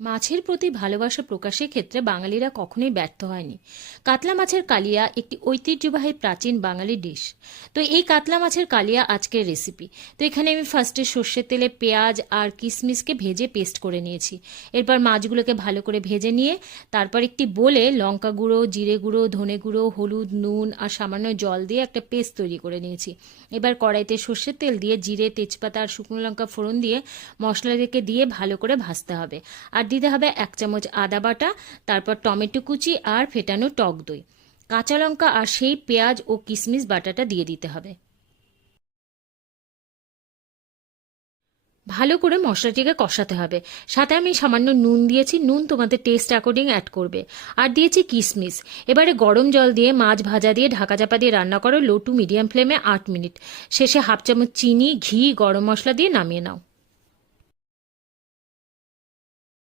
মাছের প্রতি ভালোবাসা প্রকাশের ক্ষেত্রে বাঙালিরা কখনোই ব্যর্থ হয়নি। কাতলা মাছের কালিয়া একটি ঐতিহ্যবাহী প্রাচীন বাঙালি ডিশ। তো এই কাতলা মাছের কালিয়া আজকের রেসিপি। তো এখানে আমি ফার্স্টে সর্ষের তেলে পেঁয়াজ আর কিশমিশকে ভেজে পেস্ট করে নিয়েছি। এরপর মাছগুলোকে ভালো করে ভেজে নিয়ে তারপর একটি বোলে লঙ্কা গুঁড়ো, জিরে গুঁড়ো, ধনে গুঁড়ো, হলুদ, নুন আর সামান্য জল দিয়ে একটা পেস্ট তৈরি করে নিয়েছি। এবার কড়াইতে সর্ষের তেল দিয়ে জিরে, তেজপাতা আর শুকনো লঙ্কা ফোড়ন দিয়ে মশলাটাকে দিয়ে ভালো করে ভাজতে হবে। আর দিতে হবে 1 চামচ আদা বাটা, তারপর টমেটো কুচি আর ফেটানো টক দই, কাঁচা লঙ্কা আর সেই পেঁয়াজ ও কিশমিশ বাটাটা দিয়ে দিতে হবে। ভালো করে মশলাটিকে কষাতে হবে। সাথে আমি সামান্য নুন দিয়েছি, নুন তোমাদের টেস্ট অ্যাকর্ডিং অ্যাড করবে। আর দিয়েছি কিশমিশ। এবারে গরম জল দিয়ে মাছ ভাজা দিয়ে ঢাকা চাপা দিয়ে রান্না করো লো টু মিডিয়াম ফ্লেমে 8 মিনিট। শেষে 1/2 চামচ চিনি, ঘি, গরম মশলা দিয়ে নামিয়ে নাও।